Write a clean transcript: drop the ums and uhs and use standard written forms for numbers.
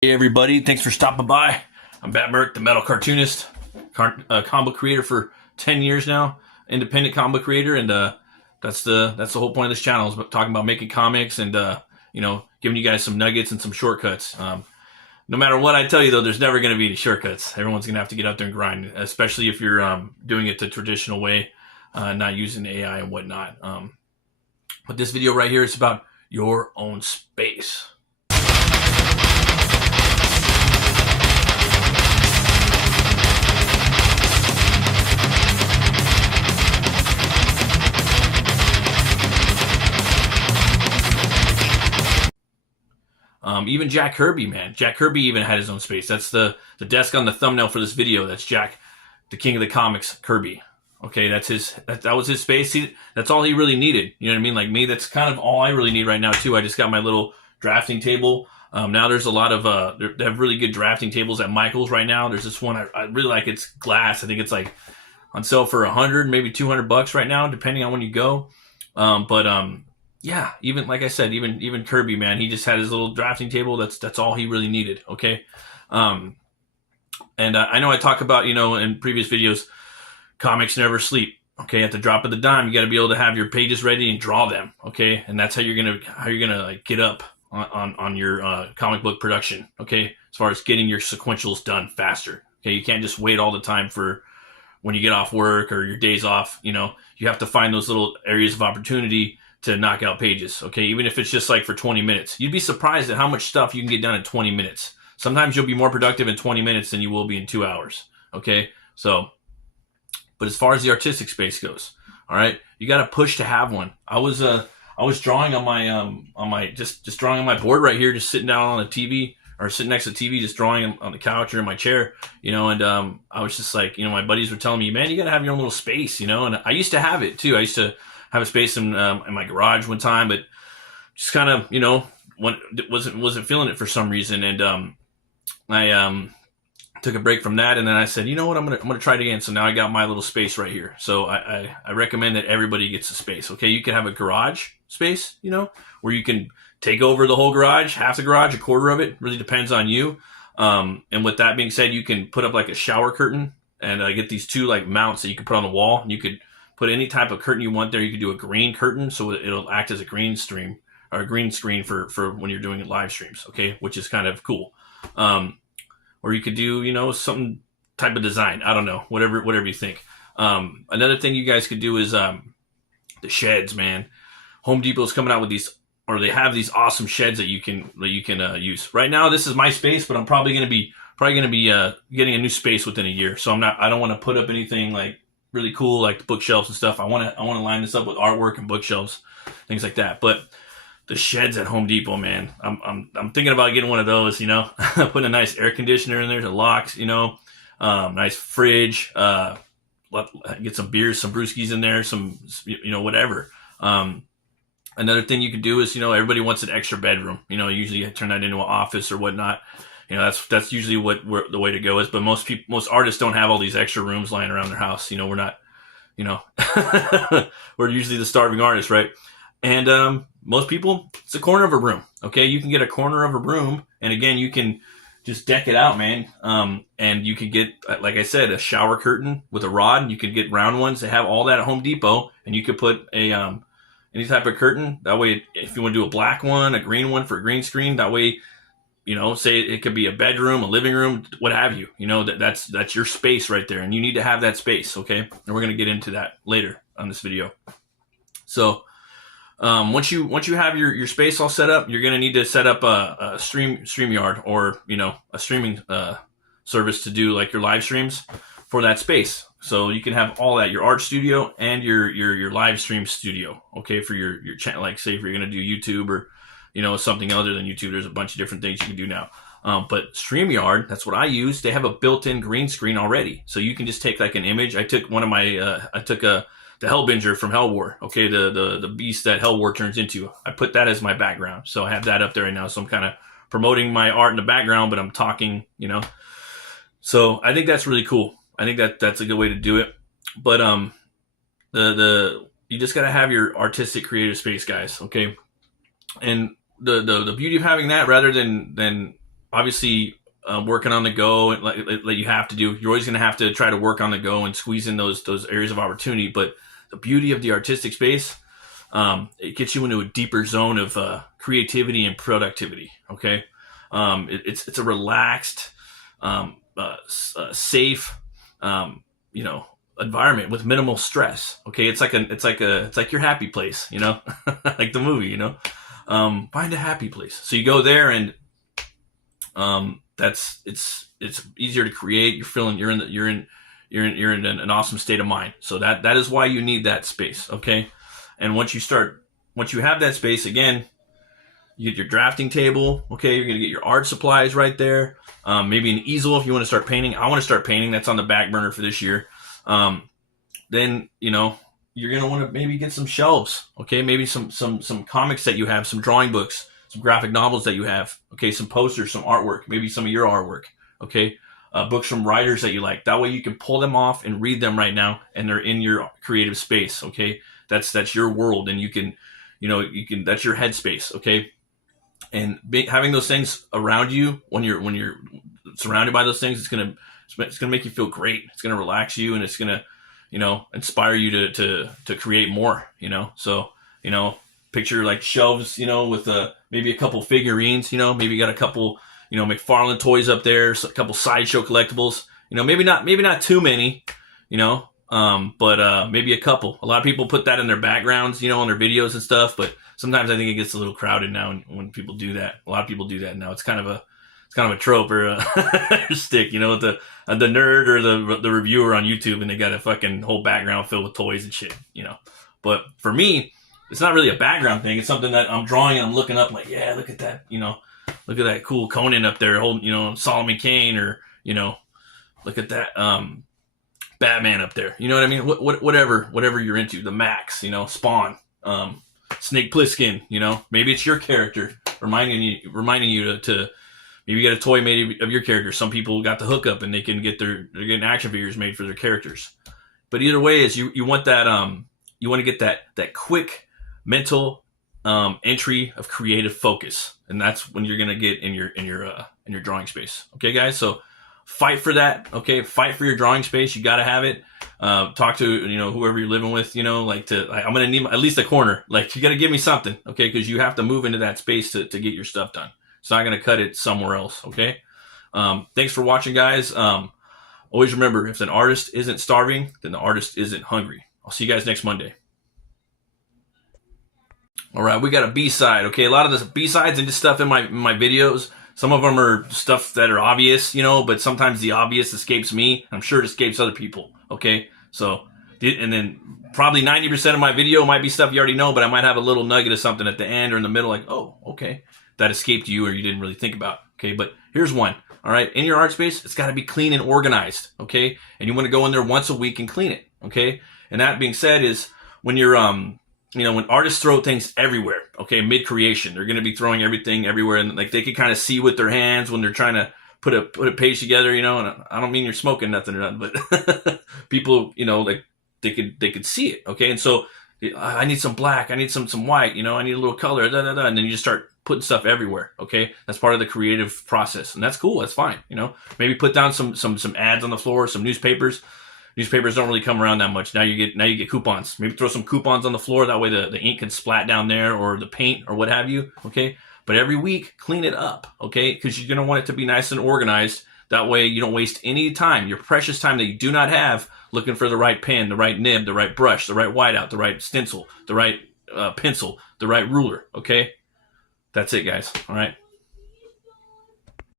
Hey everybody, thanks for stopping by. I'm BATTMURK, the metal cartoonist, comic creator for 10 years now, independent comic creator, and that's the whole point of this channel, is talking about making comics and giving you guys some nuggets and some shortcuts. No matter what I tell you though, there's never going to be any shortcuts. Everyone's going to have to get out there and grind, especially if you're doing it the traditional way, not using AI and whatnot. But this video right here is about your own space. Even Jack Kirby, man. Jack Kirby even had his own space. That's the desk on the thumbnail for this video. That's Jack, the king of the comics, Kirby. Okay, that was his space. That's all he really needed. You know what I mean? Like me, that's kind of all I really need right now too. I just got my little drafting table. Now there's a lot of they have really good drafting tables at Michael's right now. There's this one I really like. It's glass. I think it's like on sale for $100, maybe $200 right now, depending on when you go. Yeah, even like I said, even Kirby, man, he just had his little drafting table. That's all he really needed. Okay, and I know I talk about, in previous videos, comics never sleep. Okay, at the drop of the dime, you got to be able to have your pages ready and draw them. Okay, and that's how you're gonna like get up on your comic book production. Okay, as far as getting your sequentials done faster. Okay, you can't just wait all the time for when you get off work or your days off. You have to find those little areas of opportunity to knock out pages, okay? Even if it's just like for 20 minutes. You'd be surprised at how much stuff you can get done in 20 minutes. Sometimes you'll be more productive in 20 minutes than you will be in 2 hours, okay? So, but as far as the artistic space goes, all right, you got to push to have one. I was drawing on my just drawing on my board right here, just sitting down on the TV or sitting next to the TV, just drawing on the couch or in my chair, and I was just like, my buddies were telling me, man, you got to have your own little space, and I used to have it too. I used to have a space in my garage one time, but just kind of, wasn't feeling it for some reason. And I took a break from that, and then I said, you know what, I'm gonna try it again. So now I got my little space right here. So I recommend that everybody gets a space. Okay, you can have a garage space, where you can take over the whole garage, half the garage, a quarter of it. Really depends on you. And with that being said, you can put up like a shower curtain and get these two like mounts that you can put on the wall. And you could put any type of curtain you want there. You could do a green curtain, so it'll act as a green stream or a green screen for when you're doing live streams, okay, which is kind of cool. Or you could do, some type of design. I don't know, whatever you think. Another thing you guys could do is the sheds, man. Home Depot's coming out with these, or they have these awesome sheds that you can use. Right now, this is my space, but I'm probably gonna be getting a new space within a year. So I don't want to put up anything like really cool, like the bookshelves and stuff. I want to line this up with artwork and bookshelves, things like that. But the sheds at Home Depot, man, I'm thinking about getting one of those. Putting a nice air conditioner in there, the locks, nice fridge, get some beers, some brewskis in there, some whatever. Another thing you could do is, everybody wants an extra bedroom. Usually you turn that into an office or whatnot. That's usually the way to go is. But most artists don't have all these extra rooms lying around their house. We're not, we're usually the starving artists, right? And most people, it's a corner of a room. Okay, you can get a corner of a room, and again, you can just deck it out, man. And you can get, like I said, a shower curtain with a rod. You could get round ones. They have all that at Home Depot, and you could put a any type of curtain. That way, if you want to do a black one, a green one for a green screen, that way, say it could be a bedroom, a living room, what have you. That's your space right there, and you need to have that space, okay? And we're gonna get into that later on this video. So once you have your space all set up, you're gonna need to set up a StreamYard or a streaming service to do like your live streams for that space. So you can have all that, your art studio and your live stream studio, okay, for your channel. Like say if you're gonna do YouTube or something other than YouTube, there's a bunch of different things you can do now. But StreamYard, that's what I use. They have a built-in green screen already. So you can just take like an image. I took one of my, the Hellbinger from Hell War. Okay, the beast that Hell War turns into. I put that as my background. So I have that up there right now. So I'm kind of promoting my art in the background, but I'm talking, So I think that's really cool. I think that's a good way to do it. But you just got to have your artistic creative space, guys. Okay. And the beauty of having that rather than obviously working on the go, and like you have to do. You're always going to have to try to work on the go and squeeze in those areas of opportunity. But the beauty of the artistic space, it gets you into a deeper zone of creativity and productivity. Okay, it's a relaxed, safe, you know, environment with minimal stress. Okay, it's like your happy place. You know, like the movie. You know, find a happy place. So you go there and it's easier to create. You're feeling you're in an awesome state of mind. So that is why you need that space. Okay, and once you have that space, again, you get your drafting table. Okay, you're gonna get your art supplies right there. Maybe an easel if you want to start painting. I want to start painting. That's on the back burner for this year. Then you know you're gonna want to maybe get some shelves. Okay, maybe some comics that you have, some drawing books, some graphic novels that you have. Okay, some posters, some artwork, maybe some of your artwork. Okay, books from writers that you like. That way you can pull them off and read them right now, and they're in your creative space. Okay, that's your world, and you can that's your headspace. Okay, and having those things around you when you're surrounded by those things, it's gonna make you feel great. It's gonna relax you, and it's gonna inspire you to create more. So picture like shelves, with maybe a couple figurines, maybe you got a couple, McFarlane toys up there, a couple sideshow collectibles, maybe not too many, but maybe a couple. A lot of people put that in their backgrounds, on their videos and stuff, but sometimes I think it gets a little crowded now when people do that. A lot of people do that now. It's kind of a trope or a stick, with the nerd or the reviewer on YouTube, and they got a fucking whole background filled with toys and shit, But for me, it's not really a background thing. It's something that I'm drawing and I'm looking up like, yeah, look at that, look at that cool Conan up there holding, Solomon Kane, or, look at that Batman up there. You know what I mean? Whatever you're into, the Max, Spawn, Snake Plissken, maybe it's your character reminding you to maybe you got a toy made of your character. Some people got the hookup and they're getting action figures made for their characters. But either way, is you want that you want to get that quick mental entry of creative focus, and that's when you're gonna get in your drawing space. Okay, guys, so fight for that. Okay, fight for your drawing space. You got to have it. Talk to whoever you're living with. I'm gonna need at least a corner. Like, you got to give me something. Okay, because you have to move into that space to get your stuff done. It's not gonna cut it somewhere else. Okay. Thanks for watching, guys. Always remember, if an artist isn't starving, then the artist isn't hungry. I'll see you guys next Monday. All right, we got a B-side. Okay, a lot of the B-sides and just stuff in my videos. Some of them are stuff that are obvious, but sometimes the obvious escapes me. I'm sure it escapes other people. Okay, so, and then probably 90% of my video might be stuff you already know, but I might have a little nugget of something at the end or in the middle, like, oh, okay, that escaped you or you didn't really think about. Okay, but here's one. All right, in your art space, it's got to be clean and organized. Okay, and you want to go in there once a week and clean it. Okay, and that being said, is when you're when artists throw things everywhere, okay, mid-creation, they're going to be throwing everything everywhere, and like they can kind of see with their hands when they're trying to put a page together, and I don't mean you're smoking nothing or nothing, but people, like they could see it, okay, and so I need some black, I need some white, I need a little color, and then you just start putting stuff everywhere, okay, that's part of the creative process, and that's cool, that's fine, maybe put down some ads on the floor, some newspapers. Newspapers don't really come around that much. Now you get coupons. Maybe throw some coupons on the floor. That way the ink can splat down there, or the paint, or what have you. Okay. But every week, clean it up. Okay. Because you're going to want it to be nice and organized. That way you don't waste any time, your precious time that you do not have, looking for the right pen, the right nib, the right brush, the right whiteout, the right stencil, the right pencil, the right ruler. Okay. That's it, guys. All right.